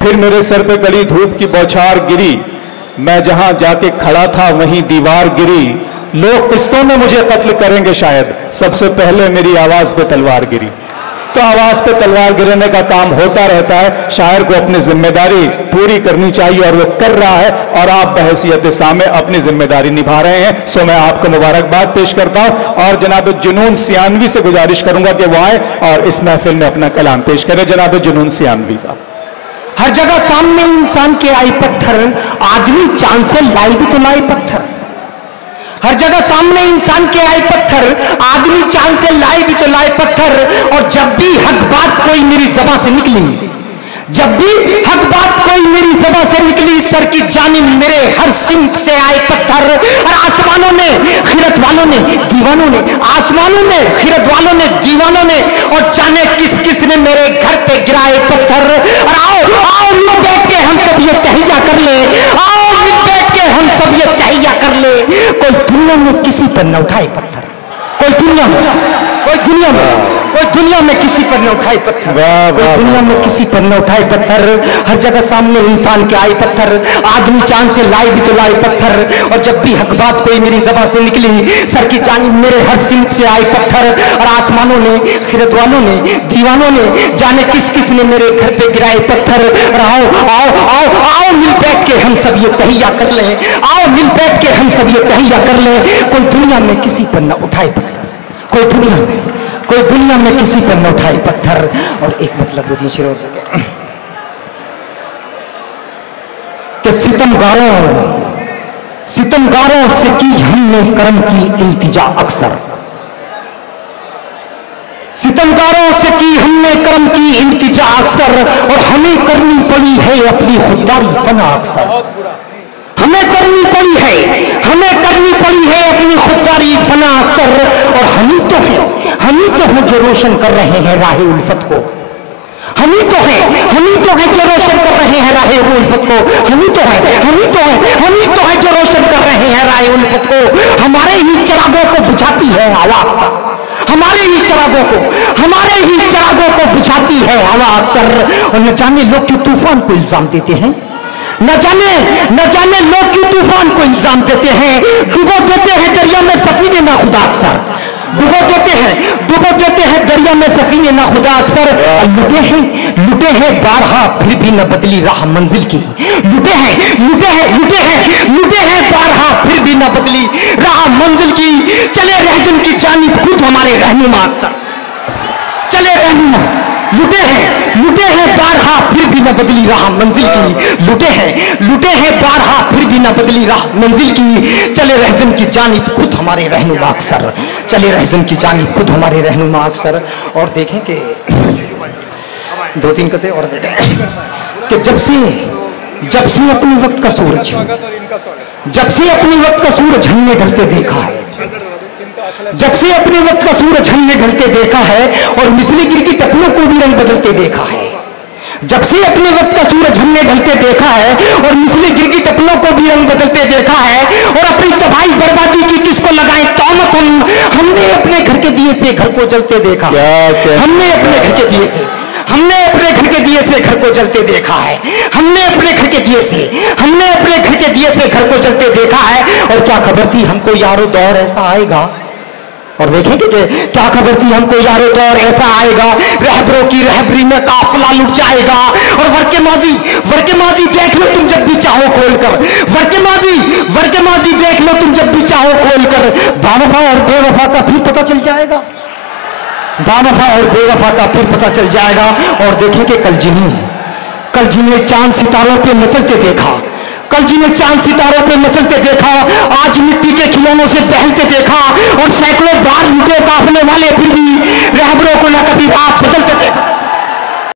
फिर मेरे सर पे कड़ी धूप की बौछार गिरी, मैं जहां जाके खड़ा था वहीं दीवार गिरी। लोग किस्तों में मुझे कत्ल करेंगे शायद, सबसे पहले मेरी आवाज पे तलवार गिरी। तो आवाज पे तलवार गिरने का काम होता रहता है। शायर को अपनी जिम्मेदारी पूरी करनी चाहिए और वो कर रहा है, और आप बहैसियत सामे अपनी जिम्मेदारी निभा रहे हैं। सो मैं आपको मुबारकबाद पेश करता हूं और जनाब जुनून सियानवी से गुजारिश करूंगा कि वो आए और इस महफिल में अपना कलाम पेश करें। जनाब जुनून सियानवी साहब। हर जगह सामने इंसान के आए पत्थर, आदमी चांद से लाई भी तो लाए पत्थर। हर जगह सामने इंसान के आए पत्थर, आदमी चांद से लाए भी तो लाए पत्थर। और जब भी हक बात कोई मेरी ज़बां से निकली, जब भी हक बात कोई मेरी ज़बां से निकली, सर की जानिब मेरे हर सिमत से आए पत्थर। और आसमानों ने, खिरत वालों ने, दीवानों ने, आसमानों ने, खिरत वालों ने, दीवानों ने, और जाने किस किस ने मेरे घर पे गिराए पत्थर। और आओ आओ मिल बैठ के हम सब ये तहैया कर ले, आओ मिल बैठ के हम सब ये तहैया कर ले। कोई दुनिया में किसी पर न उठाए पत्थर, कोई दुनिया में, कोई दुनिया में, कोई दुनिया में किसी पर न उठाए पत्थर, कोई दुनिया में किसी पर न उठाए पत्थर। हर जगह सामने इंसान के आए पत्थर, आदमी चांद से लाए भी तो लाए पत्थर। और जब भी हक बात कोई मेरी ज़बां से निकली, सर की जानिब मेरे हर सिमत से आए पत्थर। और आसमानों ने, खिरत वालों ने, दीवानों ने, जाने किस किस ने मेरे घर पे गिराए पत्थर। और आओ आओ आओ आओ मिल बैठ के हम सब ये तहैया कर ले, आओ मिल बैठ के हम सब ये तहैया कर ले। कोई दुनिया में किसी पर न उठाए पत्थर, कोई दुनिया में, कोई दुनिया में किसी पर न उठाए पत्थर। और एक मतलब दो तीन शेर और कि सितमगारों से की हमने करम की इल्तिजा अक्सर, सितमगारों से की हमने करम की इल्तिजा अक्सर। और हमें करनी पड़ी है अपनी खुददारी फना अक्सर, हमें करनी पड़ी है, हमें करनी पड़ी है अपनी खुददारी फना अक्सर। और हम ही तो हैं जो रोशन कर रहे हैं राह उल्फत को, हम ही तो हैं जो रोशन कर रहे हैं राह उल्फत को, हम ही तो हैं जो रोशन कर रहे हैं राह उल्फत को। हमारे ही चिरागों को बुझाती है हवा अक्सर, हमारे ही चिरागों को बुझाती है हवा अक्सर। और न जाने लोग क्यों तूफान को इल्जाम देते हैं, न जाने लोग क्यों तूफान को इल्जाम देते हैं। डुबो देते हैं दरिया में सफीने ना खुदा अक्सर, डुबो देते हैं दरिया में सफीने ना खुदा अक्सर। लुटे हैं बारहा फिर भी न बदली राह मंजिल की, लुटे हैं बारहा फिर भी न बदली राह मंजिल की। चले रहजन की जानिब खुद हमारे रहनुमा अक्सर, चले रहनुमा। लुटे हैं बारहा फिर भी न बदली राह मंजिल की, लुटे हैं बारहा फिर भी न बदली राह मंजिल की। चले रहजन की जानिब खुद हमारे रहनुमा अक्सर, चले रहजन की जानिब खुद हमारे रहनुमा अक्सर। और देखें कि दो तीन कते और देखें कि जब से अपने वक्त का सूरज, जब से अपने वक्त का सूरज हमने ढलते देखा है, जब से अपने वक्त का सूरज हमने ढलते देखा है। और मिसली गिर की टपनों को भी रंग बदलते देखा है, जब से अपने वक्त का सूरज हमने ढलते देखा है। और मिसली गिर की टपनों को भी रंग बदलते देखा है। और अपनी तबाही बर्बादी की किसको लगाए तौमत, हमने अपने घर के दिए से घर को जलते देखा, हमने अपने घर के दिए से घर को जलते देखा है, हमने अपने घर के दिए से घर को जलते देखा है। और क्या खबर थी हमको यारो दौर ऐसा आएगा, और देखेंगे कि क्या खबर थी हमको यारो दौर ऐसा आएगा। रहबरों की रहबरी में काफिला लुट जाएगा। और वर्के माजी देख लो तुम जब भी चाहो खोलकर, वर्के माजी देख लो तुम जब भी चाहो खोलकर। बावफा और बेवफा का फिर पता चल जाएगा, बावफा और बेवफा का फिर पता चल जाएगा। और देखें कि कल जिन्हें चांद सितारों पे मचलते देखा, कल जिन्हें चांद सितारों पे मचलते देखा, आज मिट्टी के